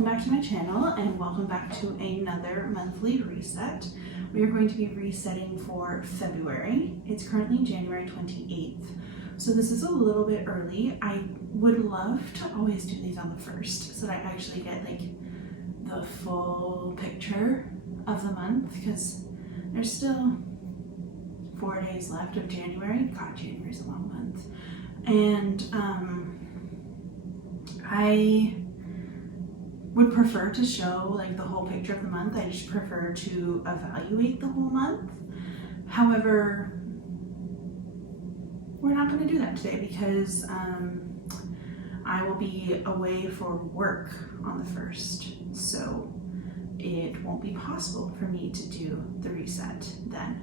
Welcome back to my channel and welcome back to another monthly reset. We are going to be resetting for February. It's currently January 28th, so this is a little bit early. I would love to always do these on the 1st so that I actually get like the full picture of the month, because there's still 4 days left of January. God, January's a long month. And I would prefer to show like the whole picture of the month. I just prefer to evaluate the whole month. However, we're not going to do that today because I will be away for work on the 1st, so it won't be possible for me to do the reset then.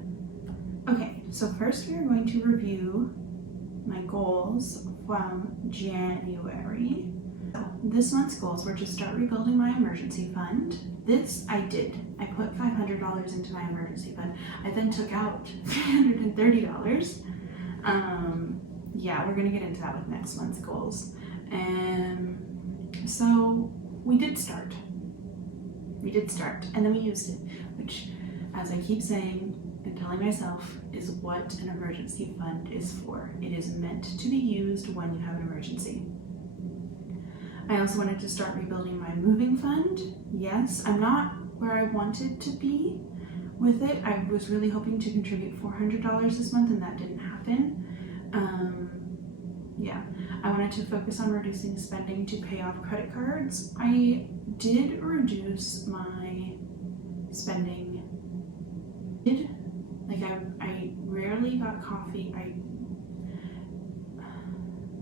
Okay, so first we are going to review my goals from January. This month's goals were to start rebuilding my emergency fund. This I did. I put $500 into my emergency fund. I then took out $330. Yeah, we're gonna get into that with next month's goals. So we did start. And then we used it, which, as I keep saying and telling myself, is what an emergency fund is for. It is meant to be used when you have an emergency. I also wanted to start rebuilding my moving fund. Yes, I'm not where I wanted to be with it. I was really hoping to contribute $400 this month and that didn't happen. Yeah, I wanted to focus on reducing spending to pay off credit cards. I did reduce my spending. I rarely got coffee.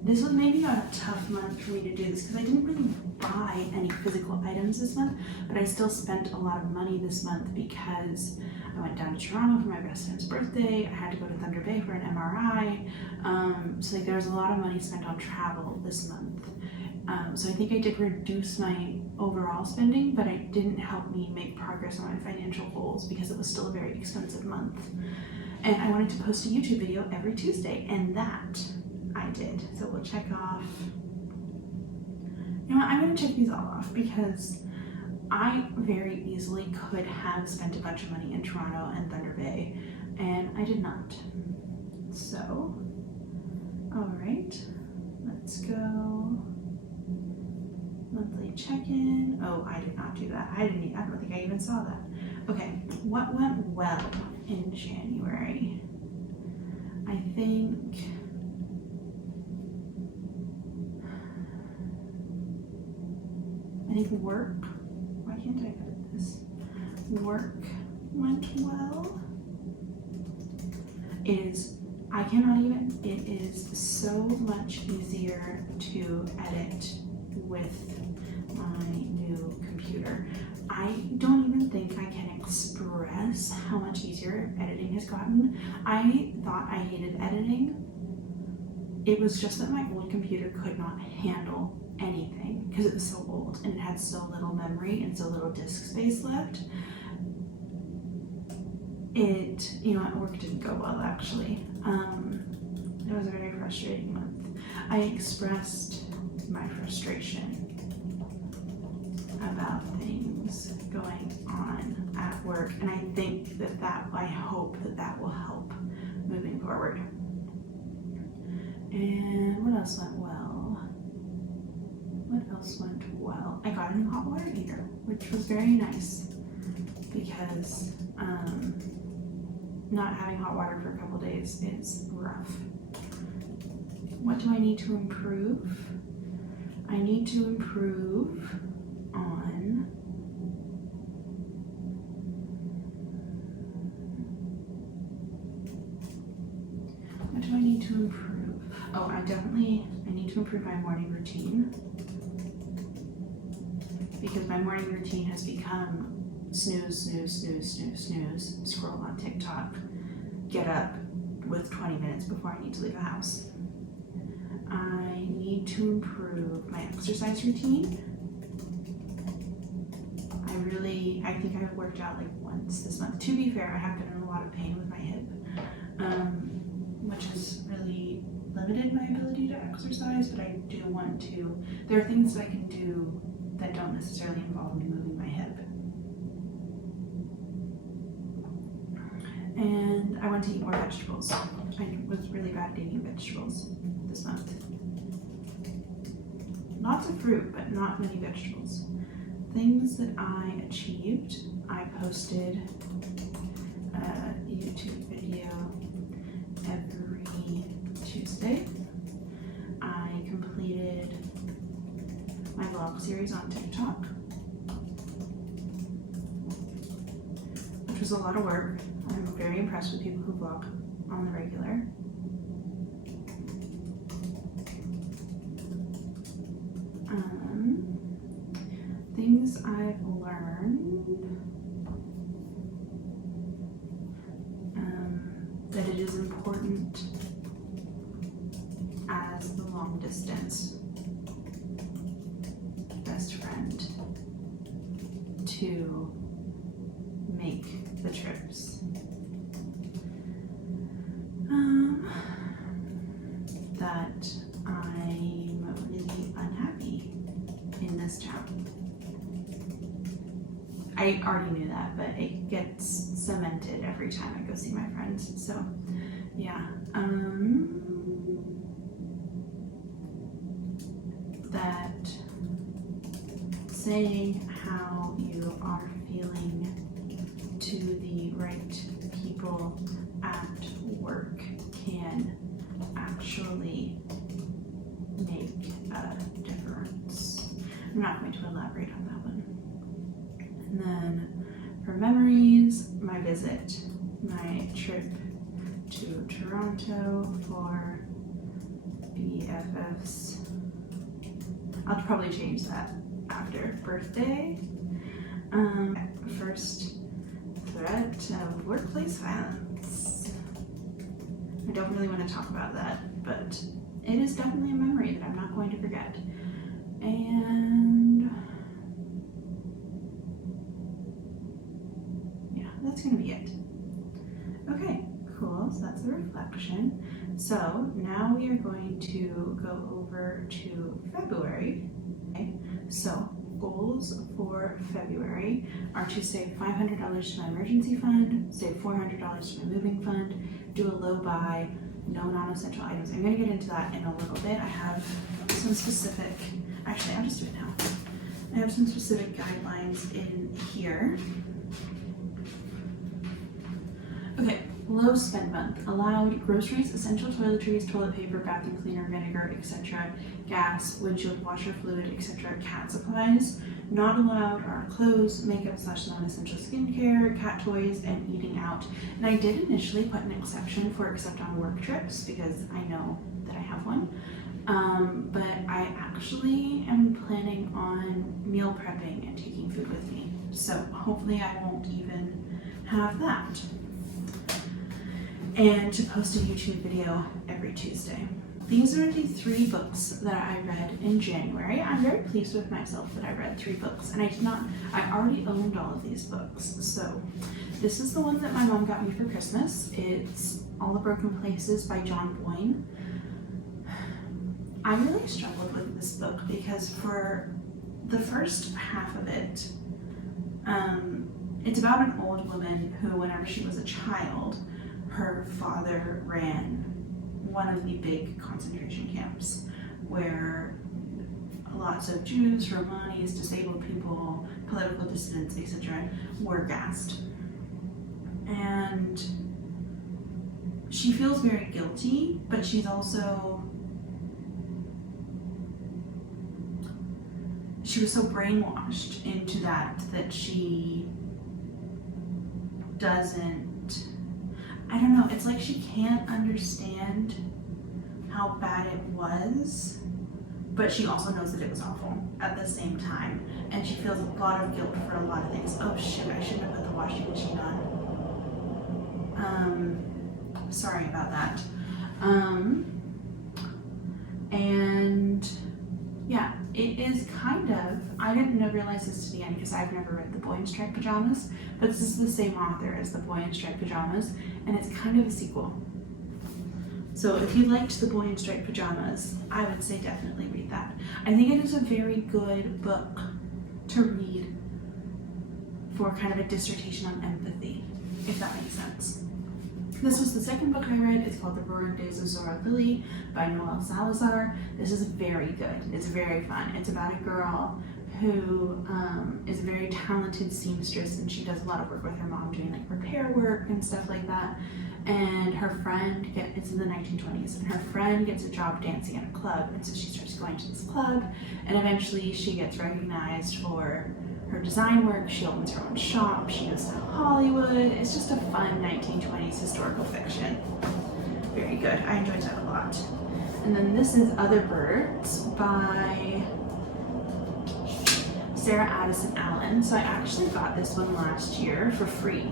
This was maybe a tough month for me to do this because I didn't really buy any physical items this month, but I still spent a lot of money this month because I went down to Toronto for my best friend's birthday. I had to go to Thunder Bay for an MRI. So there was a lot of money spent on travel this month. So I think I did reduce my overall spending, but it didn't help me make progress on my financial goals because it was still a very expensive month. And I wanted to post a YouTube video every Tuesday, and that I did. So we'll check off. You know what? I'm going to check these all off because I very easily could have spent a bunch of money in Toronto and Thunder Bay, and I did not. So, all right, let's go. Monthly check-in. Oh, I did not do that. I don't think I even saw that. Okay, what went well in January? I think work. Why can't I edit this? Work went well. It is so much easier to edit with my new computer. I don't even think I can express how much easier editing has gotten. I thought I hated editing. It was just that my old computer could not handle anything because it was so old and it had so little memory and so little disk space left. Work didn't go well actually. It was a very frustrating month. I expressed my frustration about things going on at work, and I think I hope that will help moving forward. And what else went well? I got a new hot water heater, which was very nice because not having hot water for a couple days is rough. What do I need to improve? I need to improve on what do I need to improve? Oh, I need to improve my morning routine because my morning routine has become snooze, scroll on TikTok, get up with 20 minutes before I need to leave the house. I need to improve my exercise routine. I think I've worked out like once this month. To be fair, I have been in a lot of pain with my hip, which has really limited my ability to exercise, but I do want to. There are things that I can do that don't necessarily involve me moving my hip. And I want to eat more vegetables. I was really bad at eating vegetables this month. Lots of fruit, but not many vegetables. Things that I achieved, I posted a YouTube video every Tuesday. I completed my vlog series on TikTok, which was a lot of work. I'm very impressed with people who vlog on the regular. Things I've learned, that it is important as the long distance best friend to make the trips. That I'm really unhappy in this town. I already knew that, but it gets cemented every time I go see my friends. So, yeah. That saying how you are feeling to the right people at work can actually make a difference. I'm not going to elaborate on that one. And then for memories, my visit, my trip to Toronto for BFF's. I'll probably change that after birthday. First threat of workplace violence. I don't really want to talk about that, but it is definitely a memory that I'm not going to forget. And yeah, that's gonna be it. Okay, cool, so that's the reflection. So now we are going to go over to February. Okay, so goals for February are to save $500 to my emergency fund, save $400 to my moving fund, do a low buy, no non-essential items. I'm going to get into that in a little bit. I have some specific, actually I'll just do it now. I have some specific guidelines in here. Okay, low spend month. Allowed groceries, essential toiletries, toilet paper, bathroom cleaner, vinegar, etc., gas, windshield washer fluid, etc., cat supplies. Not allowed are clothes, makeup / non-essential skincare, cat toys, and eating out. And I did initially put an exception for except on work trips because I know that I have one. But I actually am planning on meal prepping and taking food with me. So hopefully I won't even have that. And to post a YouTube video every Tuesday. These are the 3 books that I read in January. I'm very pleased with myself that I read 3 books, and I already owned all of these books. So this is the one that my mom got me for Christmas. It's All the Broken Places by John Boyne. I really struggled with this book because for the first half of it, it's about an old woman who, whenever she was a child, her father ran one of the big concentration camps where lots of Jews, Romanis, disabled people, political dissidents, etc. were gassed. And she feels very guilty, but she was so brainwashed into that she doesn't, I don't know, it's like she can't understand how bad it was, but she also knows that it was awful at the same time. And she feels a lot of guilt for a lot of things. Oh shit, I shouldn't have put the washing machine on. Sorry about that. And yeah, it is kind of, I didn't realize this to the end because I've never read The Boy in Striped Pajamas, but this is the same author as The Boy in Striped Pajamas, and it's kind of a sequel. So if you liked The Boy in Striped Pajamas, I would say definitely read that. I think it is a very good book to read for kind of a dissertation on empathy, if that makes sense. This was the second book I read. It's called The Roaring Days of Zora Lily by Noel Salazar. This is very good. It's very fun. It's about a girl who is a very talented seamstress, and she does a lot of work with her mom doing like repair work and stuff like that. And her friend it's in the 1920s, and her friend gets a job dancing at a club, and so she starts going to this club, and eventually she gets recognized for her design work. She opens her own shop. She goes to Hollywood. It's just a fun 1920s historical fiction. Very good. I enjoyed that a lot. And then this is Other Birds by Sarah Addison Allen. So I actually got this one last year for free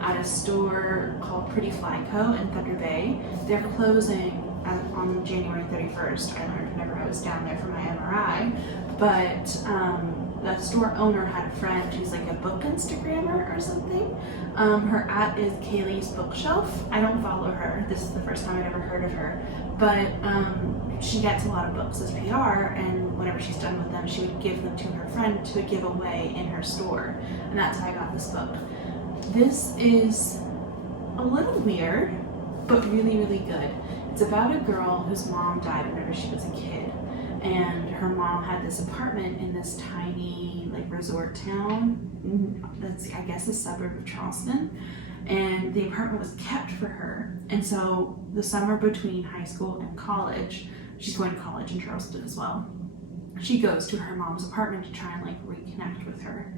at a store called Pretty Fly Co. in Thunder Bay. They're closing on January 31st. I learned whenever I was down there for my MRI, but the store owner had a friend who's like a book Instagrammer or something. Her @ is Kaylee's Bookshelf. I don't follow her. This is the first time I'd ever heard of her, but she gets a lot of books as PR, and whenever she's done with them, she would give them to her friend to give away in her store, and that's how I got this book. This is a little weird, but really, really good. It's about a girl whose mom died whenever she was a kid, and her mom had this apartment in this tiny like resort town that's, I guess, a suburb of Charleston, and the apartment was kept for her. And so the summer between high school and college, she's going to college in Charleston as well, she goes to her mom's apartment to try and like reconnect with her.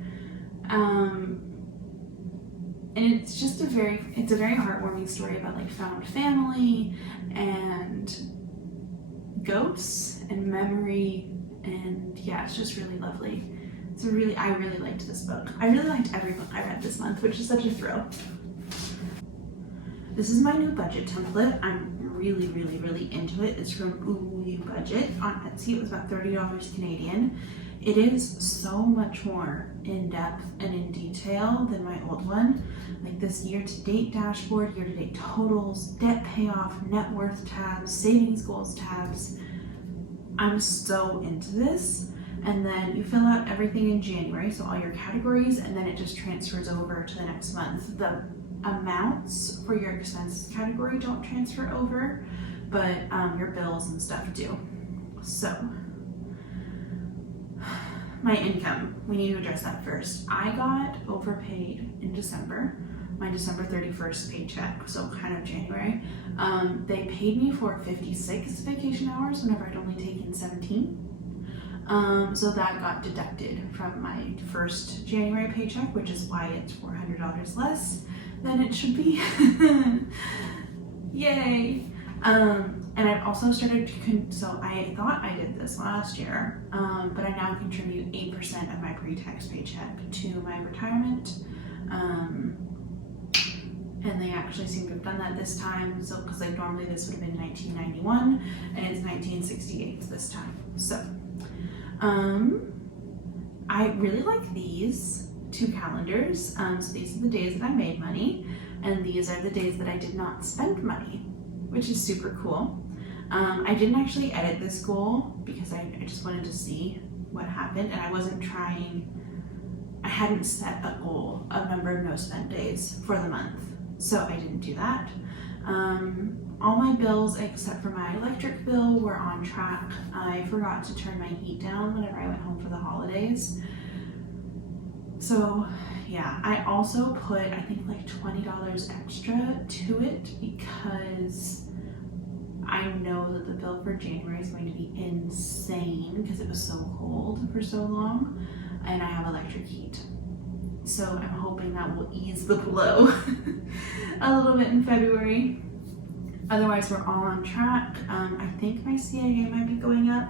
And it's just a very heartwarming story about like found family and ghosts and memory, and yeah, it's just really lovely. I really liked this book. I really liked every book I read this month, which is such a thrill. This is my new budget template. I'm really, really, really into it. It's from Ooh Budget on Etsy. It was about $30 Canadian. It is so much more in depth and in detail than my old one. Like this year-to-date dashboard, year-to-date totals, debt payoff, net worth tabs, savings goals tabs. I'm so into this. And then you fill out everything in January, so all your categories, and then it just transfers over to the next month. The amounts for your expenses category don't transfer over, but your bills and stuff do. So, my income, we need to address that first. I got overpaid in December, my December 31st paycheck, so kind of January. They paid me for 56 vacation hours whenever I'd only taken 17. So that got deducted from my first January paycheck, which is why it's $400 less than it should be. Yay! And I've also started to, so I thought I did this last year, but I now contribute 8% of my pre-tax paycheck to my retirement. And they actually seem to have done that this time. So, because like normally this would have been 1991 and it's 1968 this time. So, I really like these two calendars. So these are the days that I made money, and these are the days that I did not spend money, which is super cool. I didn't actually edit this goal because I just wanted to see what happened, and I hadn't set a goal of number of no spend days for the month, so I didn't do that. All my bills except for my electric bill were on track. I forgot to turn my heat down whenever I went home for the holidays. So yeah, I also put, I think, like $20 extra to it because I know that the bill for January is going to be insane because it was so cold for so long, and I have electric heat. So I'm hoping that will ease the blow a little bit in February. Otherwise, we're all on track. I think my CIA might be going up,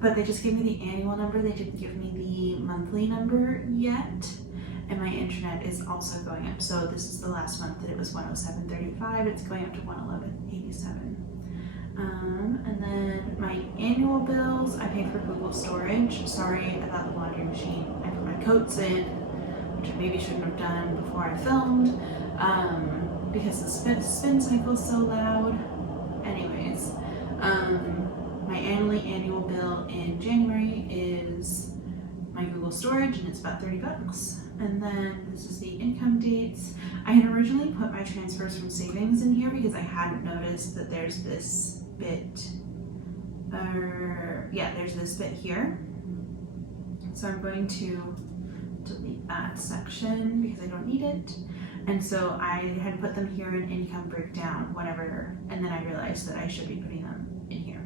but they just gave me the annual number. They didn't give me the monthly number yet. And my internet is also going up. So this is the last month that it was $107.35. It's going up to $111.87. And then my annual bills, I pay for Google storage. Sorry about the laundry machine. I put my coats in, which I maybe shouldn't have done before I filmed, because the spin cycle is so loud. Anyways, my annual bill in January is my Google storage, and it's about 30 bucks. And then this is the income dates. I had originally put my transfers from savings in here because I hadn't noticed that there's this bit, there's this bit here. So I'm going to delete that section because I don't need it. And so I had put them here in income breakdown, whatever, and then I realized that I should be putting them in here.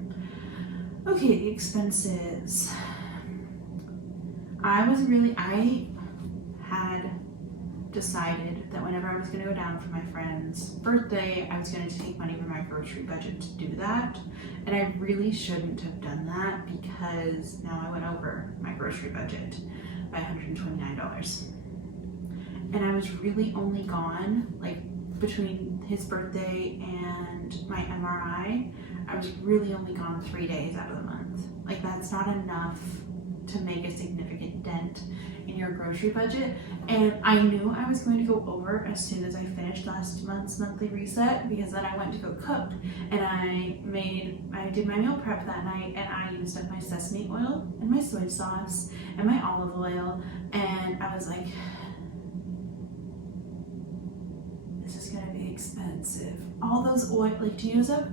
Okay, the expenses. I had decided that whenever I was going to go down for my friend's birthday, I was going to take money from my grocery budget to do that. And I really shouldn't have done that because now I went over my grocery budget by $129. And I was really only gone, like between his birthday and my MRI, I was really only gone 3 days out of the month. Like that's not enough to make a significant dent in your grocery budget. And I knew I was going to go over as soon as I finished last month's monthly reset, because then I went to go cook and I did my meal prep that night, and I used up my sesame oil and my soy sauce and my olive oil, and I was like, this is gonna be expensive. All those oil, like to use up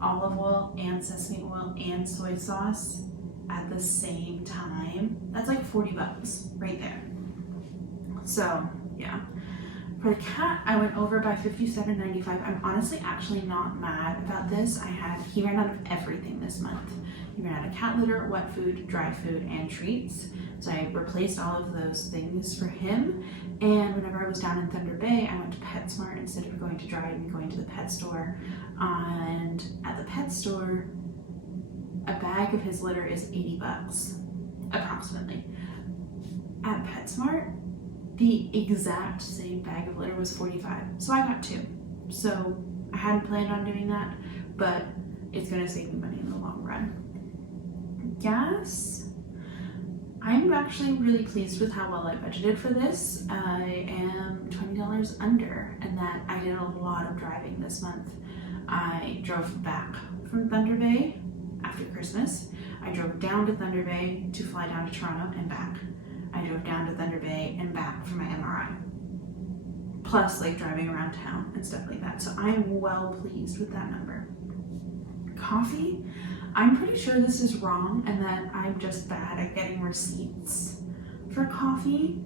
olive oil and sesame oil and soy sauce at the same time, that's like 40 bucks right there. So yeah, for the cat, I went over by $57.95. I'm honestly actually not mad about this. He ran out of everything this month. He ran out of cat litter, wet food, dry food, and treats. So I replaced all of those things for him. And whenever I was down in Thunder Bay, I went to PetSmart instead of going to Dryden and going to the pet store. And at the pet store, a bag of his litter is 80 bucks, approximately. At PetSmart, the exact same bag of litter was 45. So I got 2. So I hadn't planned on doing that, but it's gonna save me money in the long run. Gas, I'm actually really pleased with how well I budgeted for this. I am $20 under, and that I did a lot of driving this month. I drove back from Thunder Bay after Christmas. I drove down to Thunder Bay to fly down to Toronto and back. I drove down to Thunder Bay and back for my MRI. Plus like driving around town and stuff like that. So I'm well pleased with that number. Coffee, I'm pretty sure this is wrong and that I'm just bad at getting receipts for coffee.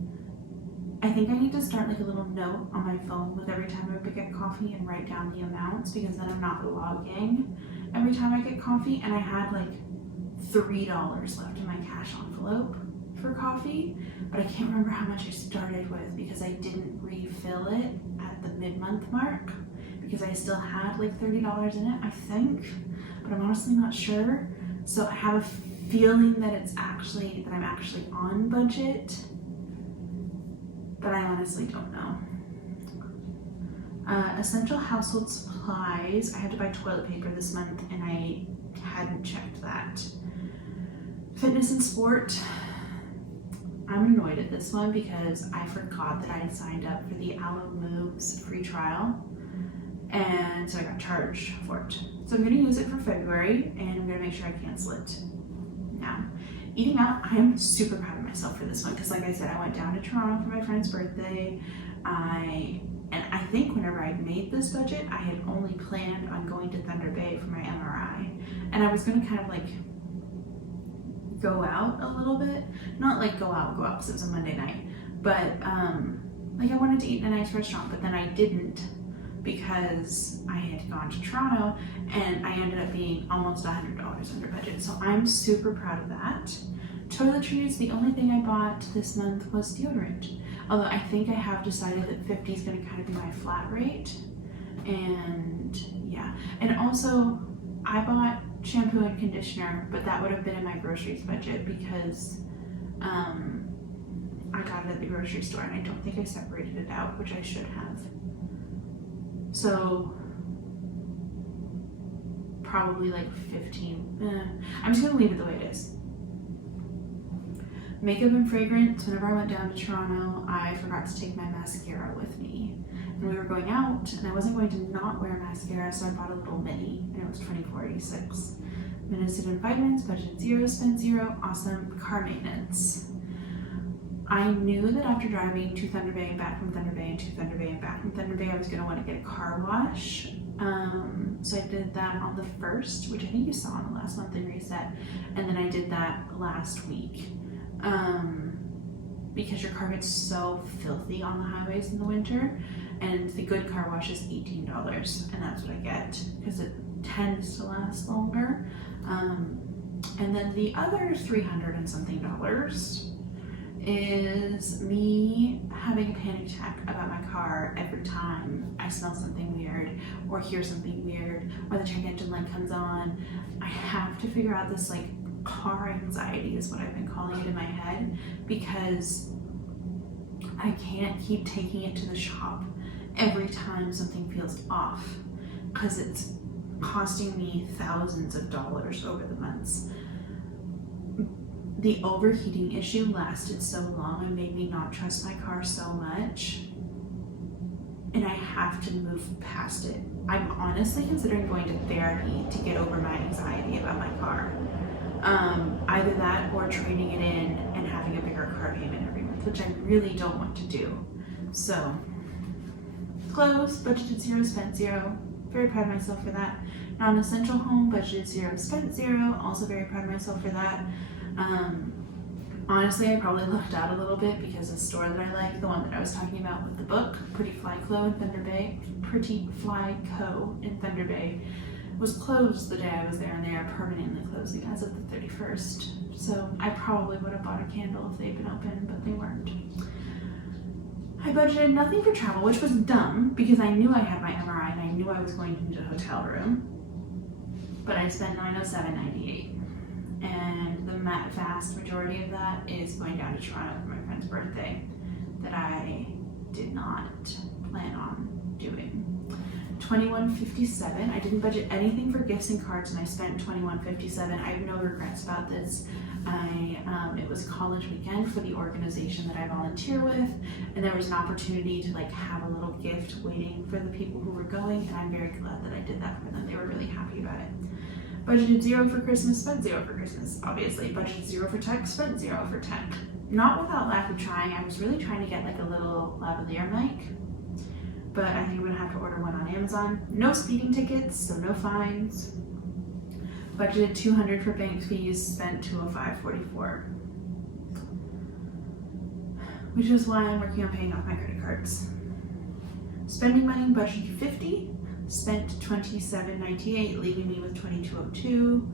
I think I need to start like a little note on my phone with every time I get coffee and write down the amounts, because then I'm not logging every time I get coffee. And I had like $3 left in my cash envelope for coffee, but I can't remember how much I started with because I didn't refill it at the mid-month mark because I still had like $30 in it, I think, but I'm honestly not sure. So I have a feeling that I'm actually on budget, but I honestly don't know. Essential household supplies, I had to buy toilet paper this month and I hadn't checked that. Fitness and sport, I'm annoyed at this one because I forgot that I had signed up for the Aloe Moves free trial, and so I got charged for it. So I'm going to use it for February, and I'm going to make sure I cancel it now. Eating out, I am super proud of myself for this one because like I said, I went down to Toronto for my friend's birthday. And I think whenever I made this budget, I had only planned on going to Thunder Bay for my MRI, and I was going to kind of like go out a little bit, not like go out because it was a Monday night, but like I wanted to eat in a nice restaurant, but then I didn't because I had gone to Toronto and I ended up being almost $100 under budget. So I'm super proud of that. Toiletries, the only thing I bought this month was deodorant, although I think I have decided that 50 is going to kind of be my flat rate. And yeah, and also I bought shampoo and conditioner, but that would have been in my groceries budget because I got it at the grocery store and I don't think I separated it out, which I should have. So probably like 15. I'm just gonna leave it the way it is. Makeup and fragrance, whenever I went down to Toronto, I forgot to take my mascara with me. And we were going out and I wasn't going to not wear mascara, so I bought a little mini and it was $24.86. Medicine and vitamins, budget 0, spend 0, awesome. Car maintenance. I knew that after driving to Thunder Bay and back from Thunder Bay and to Thunder Bay and back from Thunder Bay, I was going to want to get a car wash. So I did that on the 1st, which I think you saw on the last monthly reset. And then I did that last week. Because your car gets so filthy on the highways in the winter, and the good car wash is $18, and that's what I get because it tends to last longer. And then the other $300 and something is me having a panic attack about my car every time I smell something weird or hear something weird or the check engine light comes on. I have to figure out this like car anxiety is what I've been calling it in my head, because I can't keep taking it to the shop every time something feels off, because it's costing me thousands of dollars over the months. The overheating issue lasted so long and made me not trust my car so much, and I have to move past it. I'm honestly considering going to therapy to get over my anxiety about my car. Either that or trading it in and having a bigger car payment every month, which I really don't want to do. So, clothes, budgeted 0, spent 0. Very proud of myself for that. Non-essential home, budgeted 0, spent 0. Also very proud of myself for that. Honestly, I probably lucked out a little bit because the store that I like, the one that I was talking about with the book, Pretty Fly Co. in Thunder Bay, was closed the day I was there, and they are permanently closing as of the 31st. So I probably would have bought a candle if they'd been open, but they weren't. I budgeted nothing for travel, which was dumb because I knew I had my MRI and I knew I was going to need a hotel room. But I spent $907.98. And the vast majority of that is going down to Toronto for my friend's birthday that I did not plan on doing. $21.57. I didn't budget anything for gifts and cards, and I spent $21.57. I have no regrets about this. It was college weekend for the organization that I volunteer with, and there was an opportunity to like have a little gift waiting for the people who were going, and I'm very glad that I did that for them. They were really happy about it. Budgeted 0 for Christmas, spent 0 for Christmas, obviously. Budgeted 0 for tech, spent 0 for tech. Not without lack of trying. I was really trying to get like a little lavalier mic, but I think I'm gonna have to order one on Amazon. No speeding tickets, so no fines. Budgeted $200 for bank fees, spent $205.44. Which is why I'm working on paying off my credit cards. Spending money, budgeted $50, spent $27.98, leaving me with $22.02.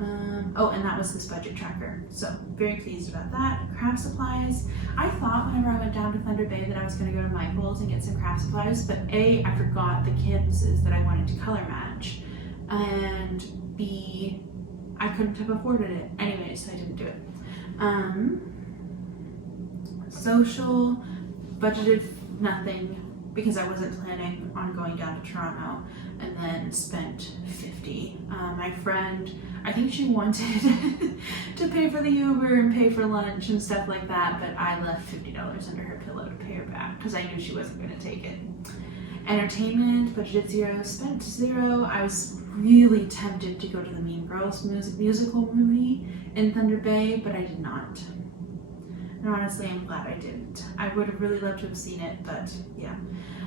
And that was this budget tracker. So very pleased about that. Craft supplies. I thought whenever I went down to Thunder Bay that I was going to go to Michael's and get some craft supplies, but A, I forgot the canvases that I wanted to color match, and B, I couldn't have afforded it anyway, so I didn't do it. Social, budgeted nothing because I wasn't planning on going down to Toronto, and then spent $50. My friend, I think she wanted to pay for the Uber and pay for lunch and stuff like that, but I left $50 under her pillow to pay her back because I knew she wasn't going to take it. Entertainment, budgeted 0, spent 0. I was really tempted to go to the Mean Girls musical movie in Thunder Bay, but I did not. And honestly, I'm glad I didn't. I would have really loved to have seen it, but yeah.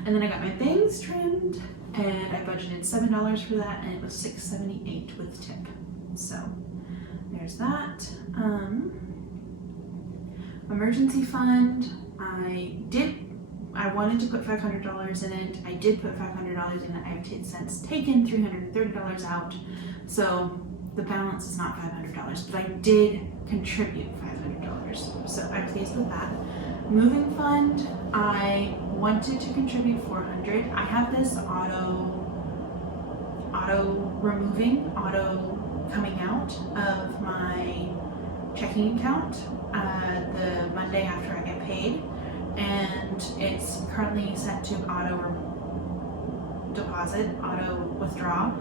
And then I got my bangs trimmed, and I budgeted $7 for that, and it was $6.78 with tip. So there's that. Emergency fund. I wanted to put $500 in it. I did put $500 in it. I've since taken $330 out. So the balance is not $500, but I did contribute $500. So I'm pleased with that. Moving fund, I wanted to contribute $400. I have this auto coming out of my checking account the Monday after I get paid, and it's currently set to auto withdraw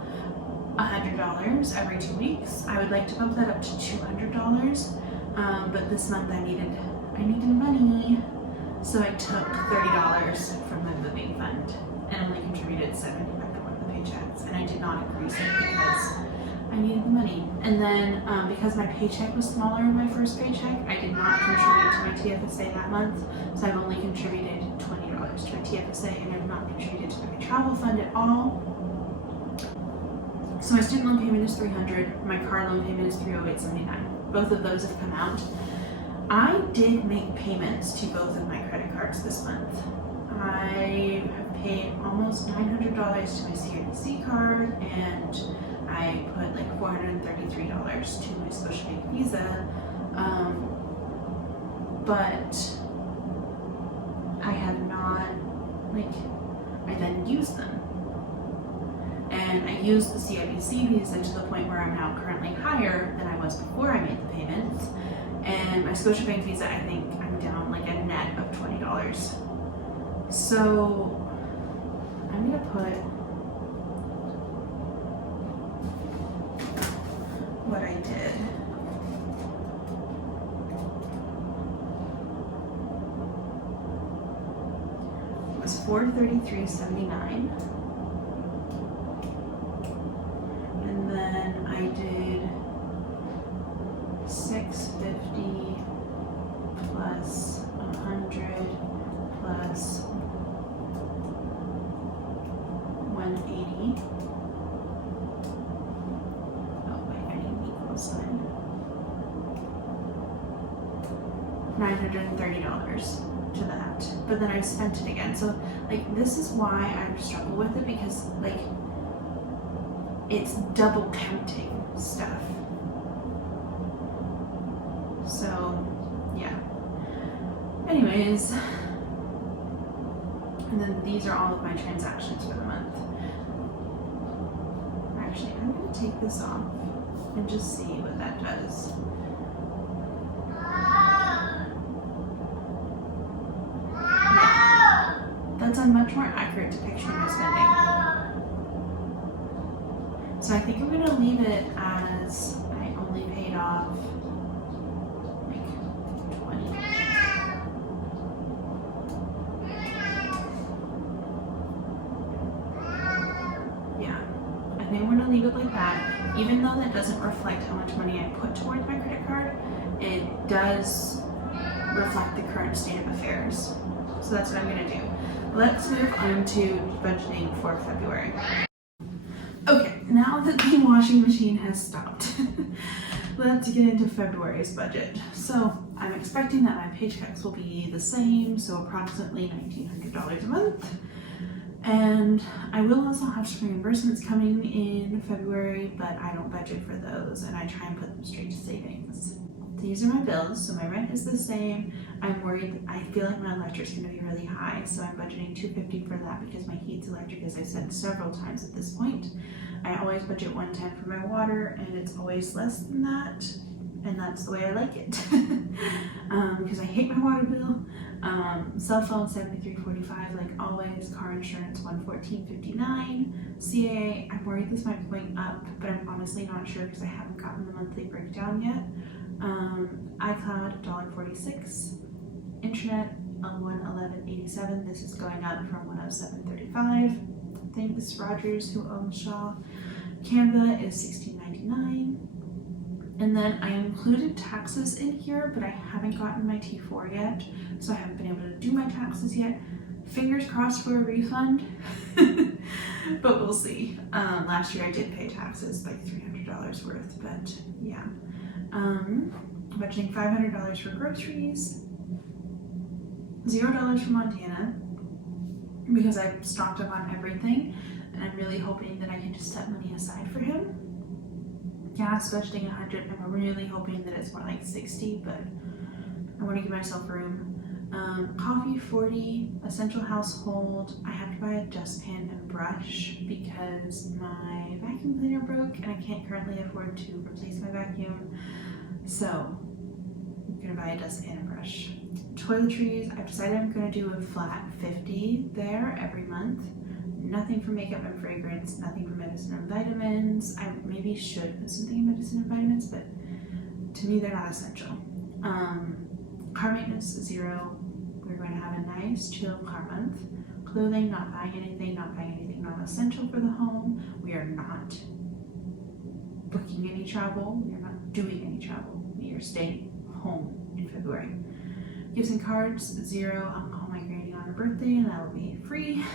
$100 every 2 weeks. I would like to bump that up to $200, but this month I needed money, so I took $30 from my moving fund and only contributed $70 back to one of the paychecks, and I did not increase it because I needed the money. And And then because my paycheck was smaller in my first paycheck, I did not contribute to my TFSA that month. So I've only contributed $20 to my TFSA, and I've not contributed to my travel fund at all. So my student loan payment is $300, my car loan payment is $308.79. Both of those have come out. I did make payments to both of my credit cards this month. I have paid almost $900 to my CIBC card, and I put like $433 to my Scotiabank Visa, but I have not, I then used them. And I used the CIBC Visa to the point where I'm now currently higher than I was before I made the payments. And my Scotiabank Visa, I think I'm down like a net of $20. So I'm gonna put what I did. It was $433.79. And then I did $650 plus 100 plus 180. Oh wait, I need an equal sign. $930 to that. But then I spent it again. So this is why I struggle with it, because it's double counting stuff. So yeah. Anyways, and then these are all of my transactions for the month. Actually, I'm gonna take this off and just see what that does. Yeah, that's a much more accurate depiction of my spending. So I think I'm gonna leave it as I only paid off like 20. Yeah, I think I'm gonna leave it like that. Even though that doesn't reflect how much money I put towards my credit card, it does reflect the current state of affairs. So that's what I'm gonna do. Let's move on to budgeting for February. Okay, now that the washing machine has stopped, let's get into February's budget. So I'm expecting that my paychecks will be the same, so approximately $1,900 a month. And I will also have some reimbursements coming in February, but I don't budget for those, and I try and put them straight to savings. These are my bills, so my rent is the same. I'm worried, I feel like my electric's gonna be really high, so I'm budgeting $250 for that because my heat's electric, as I've said several times at this point. I always budget $110 for my water, and it's always less than that, and that's the way I like it. Because I hate my water bill. Cell phone $73.45 like always. Car insurance $114.59. CAA, I'm worried this might be going up, but I'm honestly not sure because I haven't gotten the monthly breakdown yet. iCloud $1.46. Internet $111.87. This is going up from $107.35. Thanks Rogers, who owns Shaw. Canva is $16.99. And then I included taxes in here, but I haven't gotten my T4 yet, so I haven't been able to do my taxes yet. Fingers crossed for a refund, but we'll see. Last year I did pay taxes, like $300 worth, but yeah. Budgeting $500 for groceries, $0 for Montana, because I've stocked up on everything, and I'm really hoping that I can just set money aside for him. Gas budgeting $100. I'm really hoping that it's more like $60, but I want to give myself room. Coffee $40. Essential household. I have to buy a dustpan and brush because my vacuum cleaner broke, and I can't currently afford to replace my vacuum. So I'm gonna buy a dustpan and brush. Toiletries. I've decided I'm gonna do a flat $50 there every month. Nothing for makeup and fragrance, nothing for medicine and vitamins. I maybe should put something in medicine and vitamins, but to me they're not essential. Car maintenance $0. We're going to have a nice chill car month. Clothing, not buying anything not essential for the home. We are not booking any travel. We are not doing any travel. We are staying home in February. Gifts and cards, 0. I'll call my granny on her birthday and that'll be free.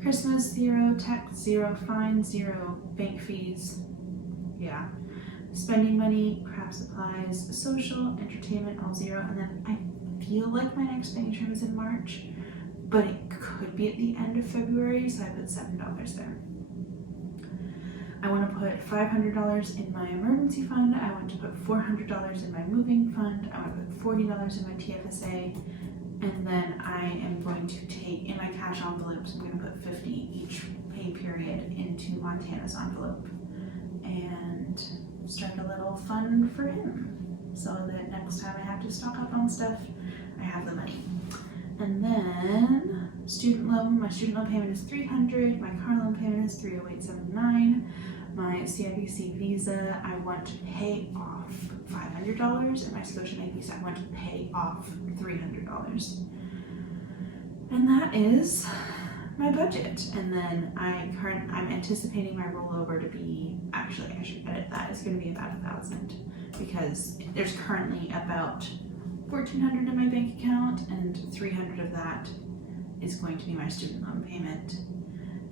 Christmas, 0. Tax, 0. Fine, 0. Bank fees, yeah. Spending money, craft supplies, social, entertainment, all 0. And then I feel like my next bank trip is in March, but it could be at the end of February, so I put $7 there. I want to put $500 in my emergency fund. I want to put $400 in my moving fund. I want to put $40 in my TFSA. And then I am going to take, in my cash envelopes, I'm going to put $50 each pay period into Montana's envelope and start a little fund for him so that next time I have to stock up on stuff, I have the money. And then student loan, my student loan payment is $300, my car loan payment is $308.79. My CIBC Visa, I want to pay off $500, and my Scotiabank Visa, I want to pay off $300. And that is my budget. And then I'm anticipating my rollover to be, actually I should edit that, it's going to be about 1,000 because there's currently about 1,400 in my bank account, and 300 of that is going to be my student loan payment,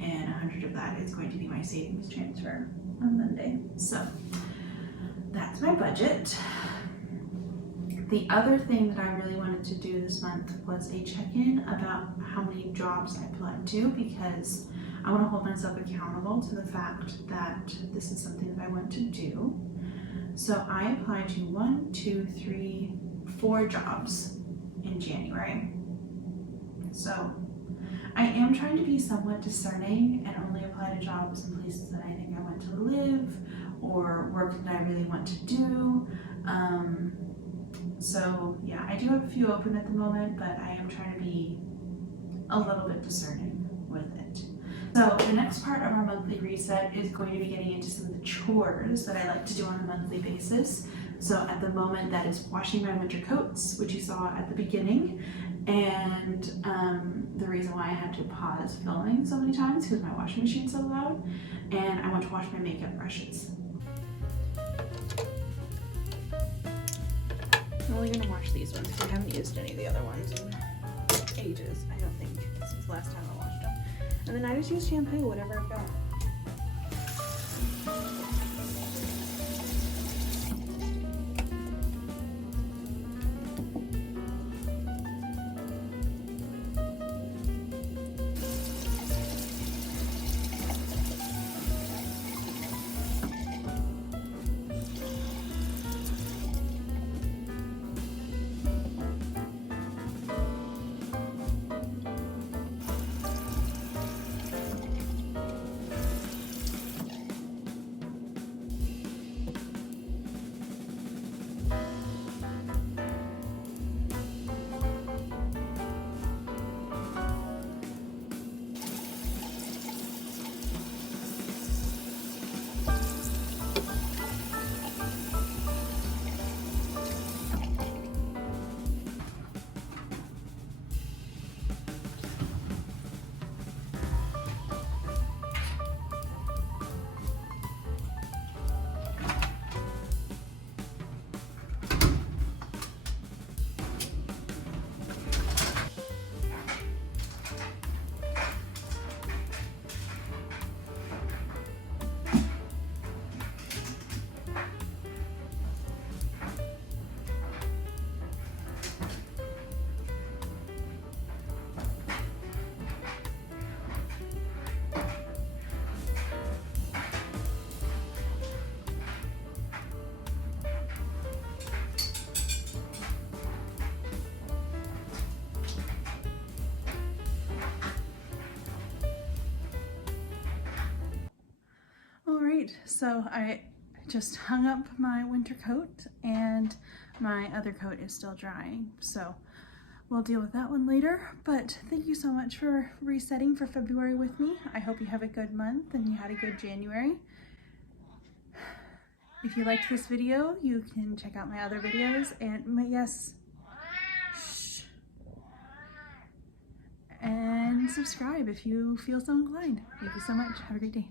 and 100 of that is going to be my savings transfer on Monday. So that's my budget. The other thing that I really wanted to do this month was a check-in about how many jobs I applied to, because I want to hold myself accountable to the fact that this is something that I want to do. So I applied to 4 jobs in January. So I am trying to be somewhat discerning and only apply to jobs in places that I think I want to live or work that I really want to do. So yeah, I do have a few open at the moment, but I am trying to be a little bit discerning with it. So the next part of our monthly reset is going to be getting into some of the chores that I like to do on a monthly basis. So at the moment, that is washing my winter coats, which you saw at the beginning. And the reason why I had to pause filming so many times because my washing machine's so loud. And I want to wash my makeup brushes. I'm only going to wash these ones because I haven't used any of the other ones in ages, I don't think, since the last time I washed them. And then I just use shampoo, whatever I've got. So I just hung up my winter coat and my other coat is still drying. So we'll deal with that one later. But thank you so much for resetting for February with me. I hope you have a good month and you had a good January. If you liked this video, you can check out my other videos and and subscribe if you feel so inclined. Thank you so much. Have a great day.